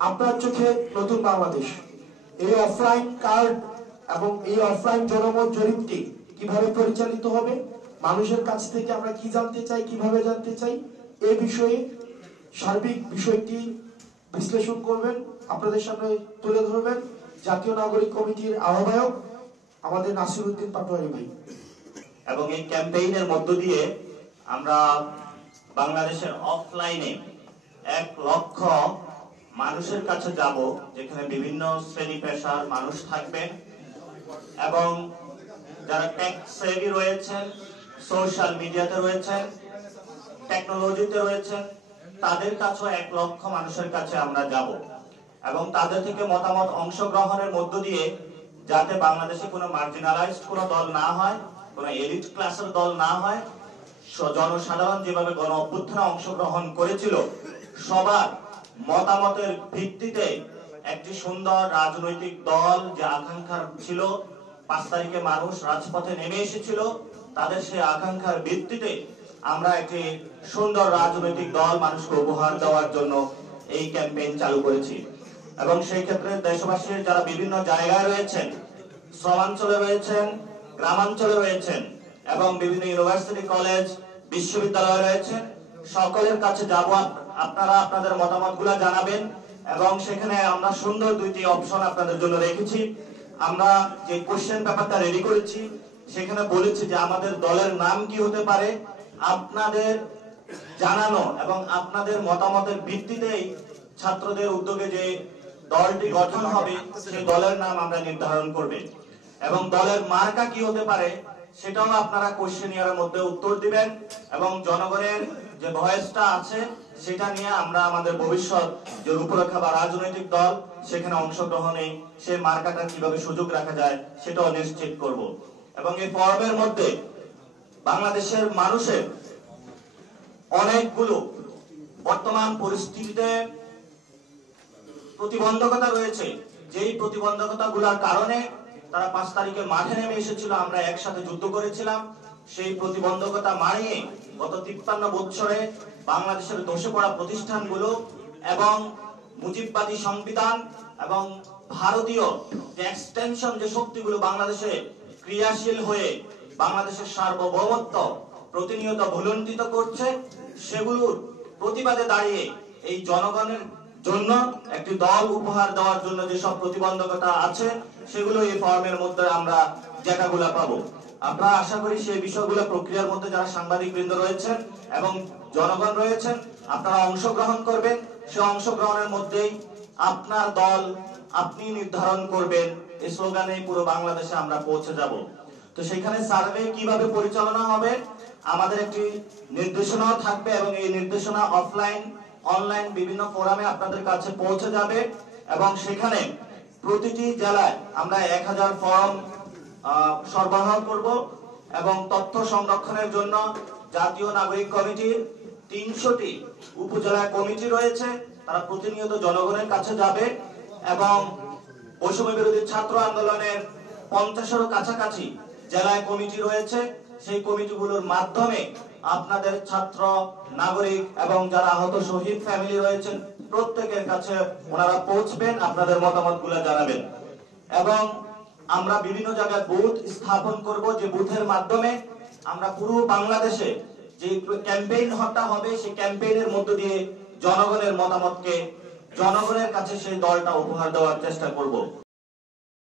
আপনার চোখে নতুন বাংলাদেশ, এই অফলাইন কার্ড এবং এই অফলাইন জনমত জরিপটি কিভাবে পরিচালিত হবে, মানুষের কাছ থেকে আমরা কি জানতে চাই, কিভাবে জানতে চাই, এই বিষয়ে সার্বিক বিষয়টি বিশ্লেষণ করবেন, আপনাদের সামনে তুলে ধরবেন জাতীয় নাগরিক কমিটির আহ্বায়ক আমাদের নাসিরউদ্দিন পাটোয়ারি ভাই। এবং এই ক্যাম্পেইনের মধ্য দিয়ে আমরা বাংলাদেশের অফলাইনে 1 লক্ষ মানুষের কাছে যাব, যেখানে বিভিন্ন শ্রেণী পেশার মানুষ থাকবেন এবং যারা টেক সেভি রয়েছেন, সোশ্যাল মিডিয়াতে রয়েছেন, টেকনোলজিতে রয়েছেন, তাদের কাছে 1 লক্ষ মানুষের কাছে আমরা যাব এবং তাদের থেকে মতামত অংশগ্রহণের মধ্য দিয়ে যাতে বাংলাদেশে কোনো মার্জিনালাইজড কোনো দল না হয়, কোনো এলিট ক্লাসের দল না হয়, জনসাধারণ যেভাবে গণ অভ্যুত্থানে অংশগ্রহণ করেছিল সবার মতামতের ভিত্তিতে একটি সুন্দর রাজনৈতিক দল যে আকাঙ্ক্ষা ছিল, 5 তারিখে মানুষ রাজপথে নেমে এসেছিল, তাদের সেই আকাঙ্ক্ষার ভিত্তিতে আমরা একটি সুন্দর রাজনৈতিক দল মানুষকে উপহার দেওয়ার জন্য এই ক্যাম্পেইন চালু করেছি। এবং সেই ক্ষেত্রে দেশবাসীর যারা বিভিন্ন জায়গায় রয়েছেন, শ্রমাঞ্চলে রয়েছেন, গ্রামাঞ্চলে রয়েছেন এবং বিভিন্ন ইউনিভার্সিটি, কলেজ, বিশ্ববিদ্যালয়ে রয়েছেন, সকলের কাছে যাব। আপনারা আপনাদের মতামতগুলো জানাবেন এবং সেখানে আমরা সুন্দর 2টি অপশন আপনাদের জন্য রেখেছি। আমরা যে কোশ্চেন পেপারটা রেডি করেছি সেখানে বলেছি যে আমাদের দলের নাম কি হতে পারে, আপনাদের জানানো এবং আপনাদের মতামতের ভিত্তিতেই ছাত্রদের উদ্যোগে যে দলটি গঠন হবে সেই দলের নাম আমরা নির্ধারণ করবে এবং দলের মার্কা কি হতে পারে সেটাও আপনারা কোশ্চেনিয়ারের মধ্যে উত্তর দিবেন এবং জনগণের যে ভয়েসটা আছে সেটা নিয়ে আমরা আমাদের ভবিষ্যৎ যে রূপরেখা বা রাজনৈতিক দল সেখানে অংশগ্রহণে সেই মার্কাটা কিভাবে সুযোগ রাখা যায় সেটাও নিশ্চিত করব। এবং এই ফর্মের মধ্যে বাংলাদেশের মানুষের অনেকগুলো বর্তমান পরিস্থিতিতে প্রতিবন্ধকতা রয়েছে, যেই প্রতিবন্ধকতাগুলোর কারণে তারা 5 তারিখে মাঠে নেমে এসেছিল, আমরা একসাথে যুদ্ধ করেছিলাম। সেই প্রতিবন্ধকতা মানিয়ে গত 53 বছরে বাংলাদেশের ধসে পড়া প্রতিষ্ঠানগুলো এবং মুজিববাদী সংবিধান এবং ভারতীয় যে এক্সটেনশন যে শক্তিগুলো বাংলাদেশে ক্রিয়াশীল হয়ে বাংলাদেশের সার্বভৌমত্ব প্রতিনিয়ত ভুলুণ্ঠিত করছে, সেগুলোর প্রতিবাদে দাঁড়িয়ে এই জনগণের জন্য একটি দল উপহার দেওয়ার জন্য যেসব প্রতিবন্ধকতা আছে সেগুলো এই ফর্মের মধ্যে আমরা জায়গাগুলো পাবো। আমরা আশা করি সেই বিষয়গুলো প্রক্রিয়ার মধ্যে যারা সাংবাদিক বৃন্দ রয়েছেন এবং জনগণ রয়েছেন আপনারা অংশগ্রহণ করবেন। সে অংশগ্রহণের মধ্যেই আপনার দল আপনি নির্ধারণ করবেন, এই স্লোগানে পুরো বাংলাদেশে আমরা পৌঁছে যাব। তো সেখানে সার্ভে কিভাবে পরিচালনা হবে আমাদের একটি নির্দেশনাও থাকবে এবং এই নির্দেশনা অফলাইন অনলাইন বিভিন্ন ফোরামে আপনাদের কাছে পৌঁছে যাবে এবং সেখানে প্রতিটি জেলায় আমরা 1000 ফর্ম সরবরাহ করব এবং তথ্য সংরক্ষণের জন্য জাতীয় নাগরিক কমিটির 300টি উপজেলা কমিটি রয়েছে, তারা প্রতিনিয়ত জনগণের কাছে যাবে এবং বৈষম্য বিরোধী ছাত্র আন্দোলনের 50-এরও কাছাকাছি জেলায় কমিটি রয়েছে, সেই কমিটিগুলোর মাধ্যমে আপনাদের ছাত্র, নাগরিক এবং যারা আহত শহীদ ফ্যামিলি রয়েছেন প্রত্যেকের কাছে ওনারা পৌঁছবেন, আপনাদের মতামতগুলো জানাবেন এবং আমরা বিভিন্ন জায়গায় বুথ স্থাপন করব, যে বুথের মাধ্যমে আমরা পুরো বাংলাদেশে যে ক্যাম্পেইন হটা হবে সেই ক্যাম্পেইনের মধ্য দিয়ে জনগণের মতামতকে জনগণের কাছে সেই দলটা উপহার দেওয়ার চেষ্টা করব।